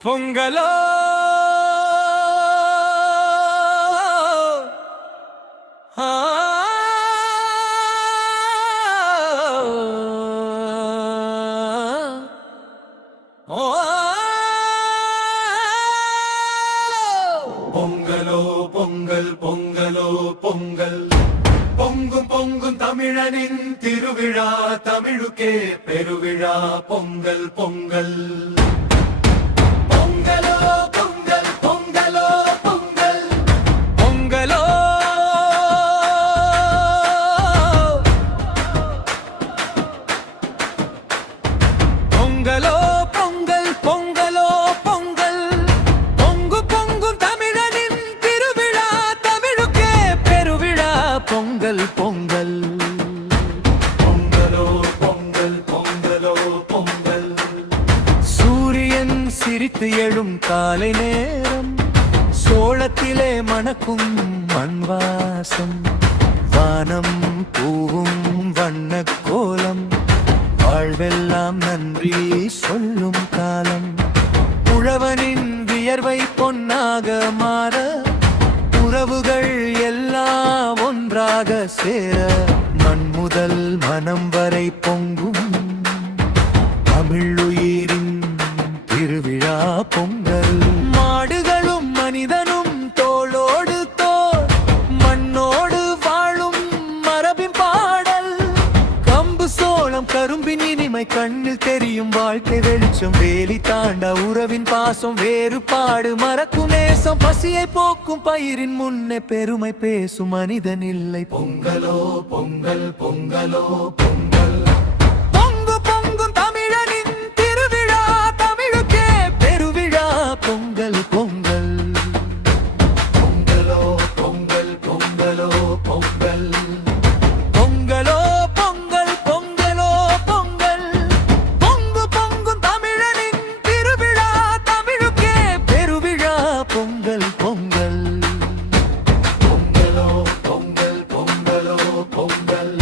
பொங்கலோ பொங்கலோ பொங்கல் பொங்கலோ பொங்கல் பொங்கும் பொங்கும் தமிழனின் திருவிழா தமிழுக்கே பெருவிழா பொங்கல் பொங்கல் பொங்கலோ பொங்கல் பொங்கலோ பொங்கல் பொங்கலோ பொங்கலோ பொங்கல் பொங்கலோ பொங்கல் பொங்கு பொங்கும் தமிழனின் திருவிழா தமிழுக்கே பெருவிழா பொங்கல் பொங்கல் பொங்கலோ பொங்கல் பொங்கலோ பொங்கல் சூரியன் சிரித்து எழும் காலை நேரம் சோளத்திலே மணக்கும் மண்வாசம் வானம் பூவும் வண்ண கோலம் வாழ்வெல்லாம் நன்றி சொல்லும் காலம் உழவனின் வியர்வை பொன்னாக மாற உறவுகள் எல்லாம் ஒன்றாக சேர மண் முதல் மனம் வரை பொங்கும் தமிழுயிரின் திருவிழா பொங்கல் மாடுகளும் மனிதனும் தோளோடு தோள் மண்ணோடு வாழும் மரபின் பாடல் கம்பு சோளம் கரும்பின் இனிமை கண்ணில் தெரியும் வாழ்க்கை வெளிச்சம் வேலி தாண்ட உறவின் பாசம் வேறுபாடு மறக்கும் நேசம் பசியை போக்கும் பயிரின் முன்னே பெருமை பேசும் மனிதன் இல்லை பொங்கலோ பொங்கல் பொங்கலோ பொங்கல் பொங்கு பொங்கும் தமிழனின் திருவிழா தமிழுக்கே பெருவிழா பொங்கல் பொங்கல் பொங்கலோ பொங்கல் பொங்கலோ பொங்கல் பொங்கலோ பொங்கல் பொங்கலோ பொங்கல் பொங்கு பொங்கும் தமிழனின் திருவிழா தமிழுக்கே பெருவிழா பொங்கல் பொங்கல் பொங்கலோ பொங்கல் பொங்கலோ பொங்கல்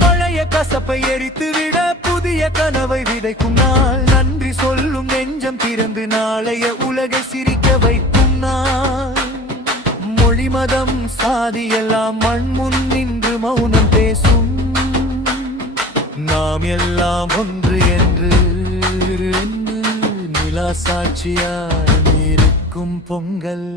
பழைய கசப்பை எரித்துவிட புதிய கனவை விதைக்கும் நாள் நன்றி சொல்லும் நெஞ்சம் திறந்து நாளைய உலகை சிரிக்க வைக்கும் நாள் மொழி மதம் சாதி எல்லாம் மண் முன் நின்று மௌனம் பேசும் நாம் எல்லாம் ஒன்று என்று நிலா சாட்சியாய் இருக்கும் பொங்கல்